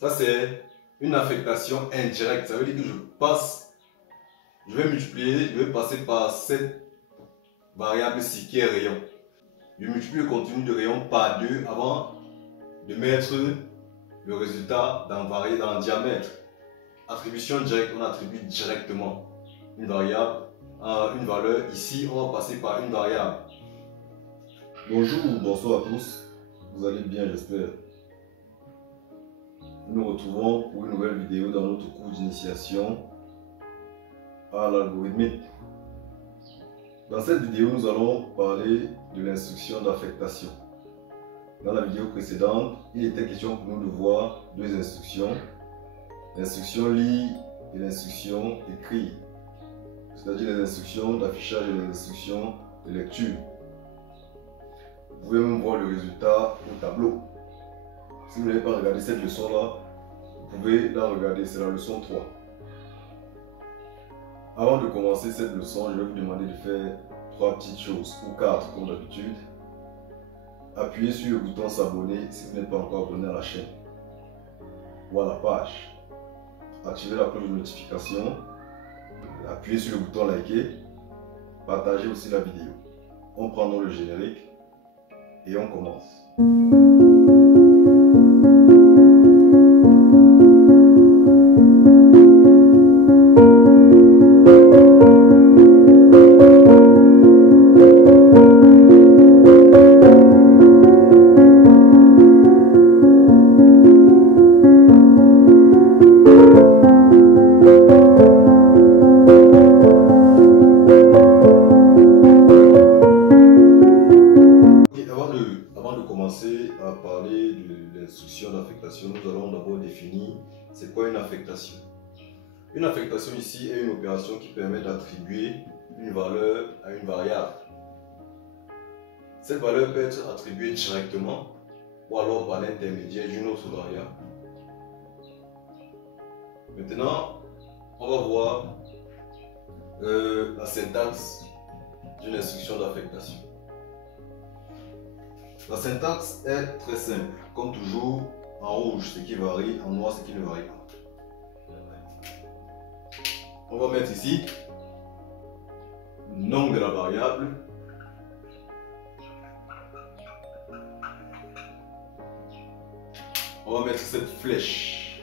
Ça, c'est une affectation indirecte. Ça veut dire que je vais multiplier, je vais passer par cette variable-ci qui est rayon. Je multiplie le contenu de rayon par 2 avant de mettre le résultat dans diamètre. Attribution directe, on attribue directement une variable à une valeur. Ici, on va passer par une variable. Bonjour ou bonsoir à tous, vous allez bien j'espère. Nous nous retrouvons pour une nouvelle vidéo dans notre cours d'initiation à l'algorithmique. Dans cette vidéo, nous allons parler de l'instruction d'affectation. Dans la vidéo précédente, il était question pour nous de voir deux instructions, l'instruction lire et l'instruction écrire, c'est-à-dire les instructions d'affichage et les instructions de lecture. Vous pouvez même voir le résultat au tableau. Si vous n'avez pas regardé cette leçon-là, vous pouvez la regarder, c'est la leçon 3. Avant de commencer cette leçon, je vais vous demander de faire 3 petites choses, ou 4 comme d'habitude. Appuyez sur le bouton s'abonner si vous n'êtes pas encore abonné à la chaîne ou à la page. Activez la cloche de notification. Appuyez sur le bouton liker. Partagez aussi la vidéo. On prend donc le générique et on commence. À parler de l'instruction d'affectation, nous allons d'abord définir c'est quoi une affectation. Une affectation ici est une opération qui permet d'attribuer une valeur à une variable. Cette valeur peut être attribuée directement ou alors par l'intermédiaire d'une autre variable. Maintenant, on va voir la syntaxe d'une instruction d'affectation. La syntaxe est très simple, comme toujours, en rouge ce qui varie, en noir ce qui ne varie pas. On va mettre ici nom de la variable, on va mettre cette flèche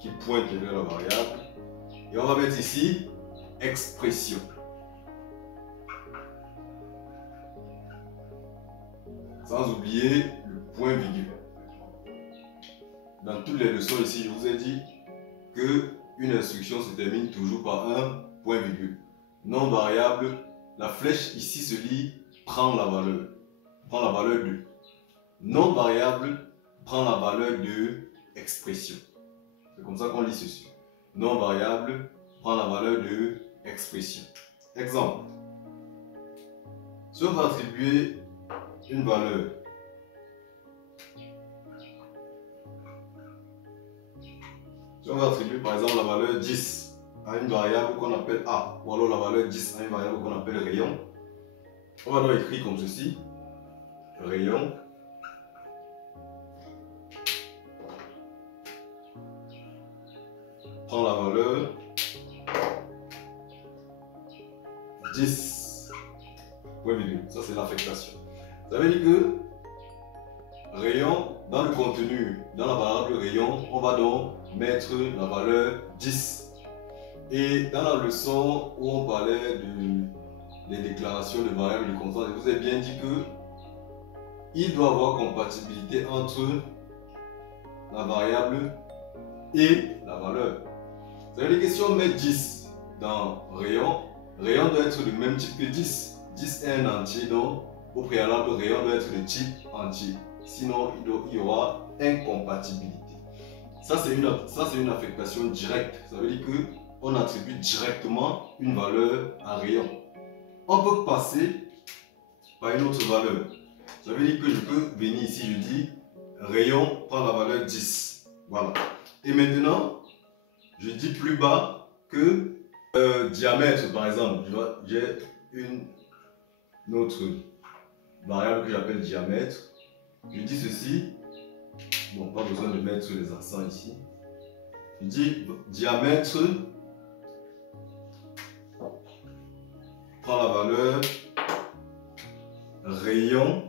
qui pointe vers la variable et on va mettre ici expression. Sans oublier le point virgule. Dans toutes les leçons ici, je vous ai dit qu'une instruction se termine toujours par un point virgule. Non variable, la flèche ici se lit prend la valeur de. Non variable prend la valeur de expression. C'est comme ça qu'on lit ceci. Non variable prend la valeur de expression. Exemple. Si on va attribuer une valeur si on va attribuer par exemple la valeur 10 à une variable qu'on appelle A ou alors la valeur 10 à une variable qu'on appelle rayon, on va donc écrire comme ceci, rayon prend la valeur 10 point virgule. Ça c'est l'affectation. Ça veut dire que rayon, dans le contenu, dans la variable rayon, on va donc mettre la valeur 10. Et dans la leçon où on parlait des déclarations de variables de constante, je vous ai bien dit que il doit y avoir compatibilité entre la variable et la valeur. Ça veut dire que si on met 10 dans rayon, rayon doit être du même type que 10. 10 est un entier, donc au préalable, rayon doit être de type entier. Sinon, il y aura incompatibilité. Ça, c'est une affectation directe. Ça veut dire qu'on attribue directement une valeur à rayon. On peut passer par une autre valeur. Ça veut dire que je peux venir ici, je dis rayon prend la valeur 10. Voilà. Et maintenant, je dis plus bas que diamètre, par exemple. J'ai une autre variable que j'appelle diamètre. Je dis ceci, Bon, pas besoin de mettre les accents ici. Je dis diamètre, prend la valeur rayon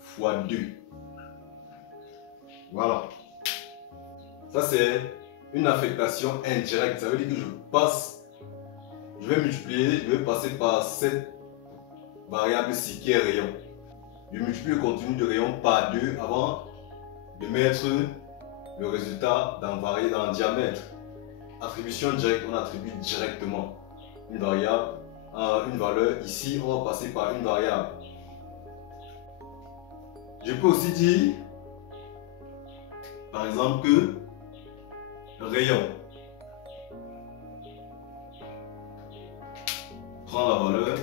fois 2. Voilà. Ça c'est une affectation indirecte. Ça veut dire que je vais multiplier, je vais passer par cette variable ici qui est rayon. Je multiplie le contenu de rayon par 2 avant de mettre le résultat dans diamètre. Attribution directe, on attribue directement une variable à une valeur. Ici, on va passer par une variable. Je peux aussi dire, par exemple, que rayon prend la valeur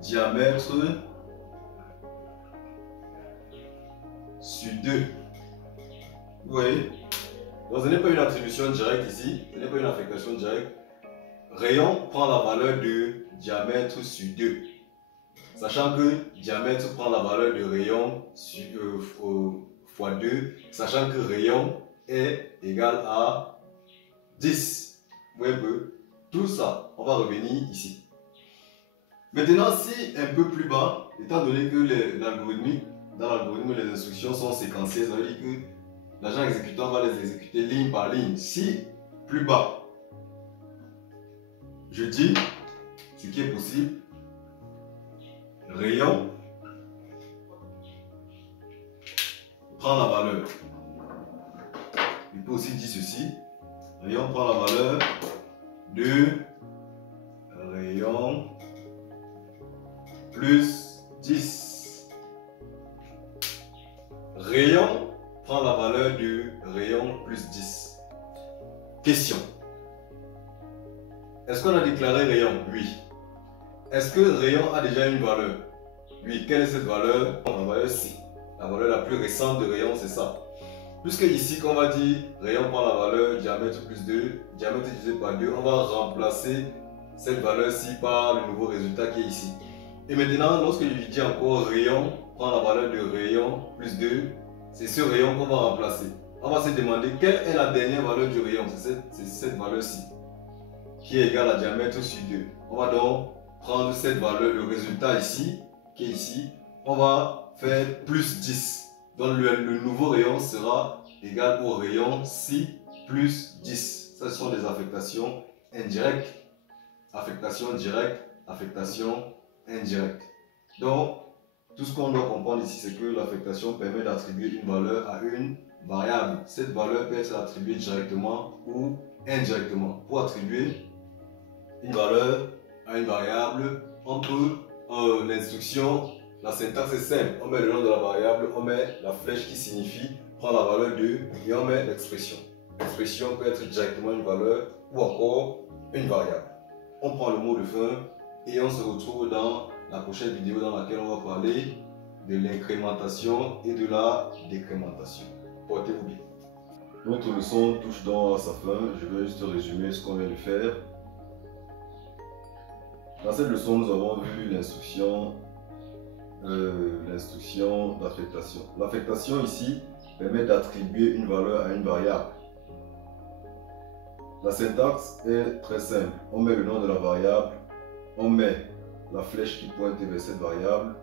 diamètre sur 2. Vous voyez? Donc ce n'est pas une attribution directe ici, ce n'est pas une affectation directe. Rayon prend la valeur de diamètre sur 2. Sachant que diamètre prend la valeur de rayon fois 2, sachant que rayon est égal à 10. Vous voyez un peu? Tout ça, on va revenir ici. Maintenant, si un peu plus bas, étant donné que dans l'algorithme, les instructions sont séquentielles, ça veut dire que l'agent exécutant va les exécuter ligne par ligne. Si plus bas, je dis ce qui est possible, rayon prend la valeur. Il peut aussi dire ceci, rayon prend la valeur de rayon plus 10. Rayon prend la valeur du rayon plus 10. Question. Est-ce qu'on a déclaré rayon? Oui. Est-ce que rayon a déjà une valeur? Oui. Quelle est cette valeur? La valeur C. La valeur la plus récente de rayon, c'est ça. Puisque ici, qu'on va dire rayon prend la valeur diamètre plus 2, diamètre divisé par 2, on va remplacer cette valeur-ci par le nouveau résultat qui est ici. Et maintenant, lorsque je dis encore rayon prend la valeur de rayon plus 2, c'est ce rayon qu'on va remplacer. On va se demander quelle est la dernière valeur du rayon. C'est cette valeur-ci, qui est égale à diamètre sur 2. On va donc prendre cette valeur, le résultat ici, qui est ici. On va faire plus 10. Donc le nouveau rayon sera égal au rayon ci plus 10. Ce sont des affectations indirectes. Affectation directe, affectation indirecte. Donc, tout ce qu'on doit comprendre ici, c'est que l'affectation permet d'attribuer une valeur à une variable. Cette valeur peut être attribuée directement ou indirectement. Pour attribuer une valeur à une variable, on peut, l'instruction, la syntaxe est simple. On met le nom de la variable, on met la flèche qui signifie prendre la valeur de et on met l'expression. L'expression peut être directement une valeur ou encore une variable. On prend le mot de fin et on se retrouve dans la prochaine vidéo dans laquelle on va parler de l'incrémentation et de la décrémentation. Portez-vous bien. Notre leçon touche donc à sa fin. Je vais juste résumer ce qu'on vient de faire. Dans cette leçon, nous avons vu l'instruction d'affectation. L'affectation ici permet d'attribuer une valeur à une variable. La syntaxe est très simple. On met le nom de la variable, on met la flèche qui pointe vers cette variable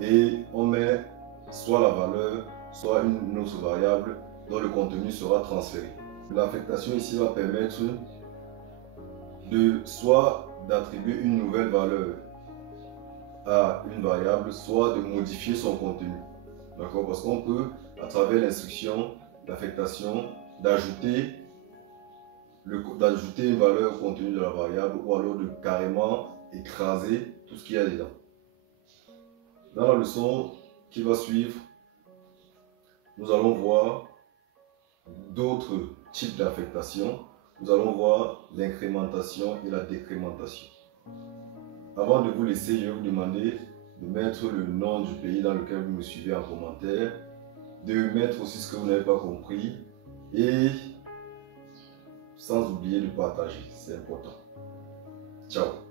et on met soit la valeur, soit une autre variable dont le contenu sera transféré. L'affectation ici va permettre de soit d'attribuer une nouvelle valeur à une variable, soit de modifier son contenu. D'accord? Parce qu'on peut, à travers l'instruction d'affectation, d'ajouter une valeur au contenu de la variable ou alors de carrément écraser tout ce qu'il y a dedans. Dans la leçon qui va suivre, nous allons voir d'autres types d'affectation. Nous allons voir l'incrémentation et la décrémentation. Avant de vous laisser, je vais vous demander de mettre le nom du pays dans lequel vous me suivez en commentaire, de mettre aussi ce que vous n'avez pas compris et sans oublier de partager, c'est important. Ciao.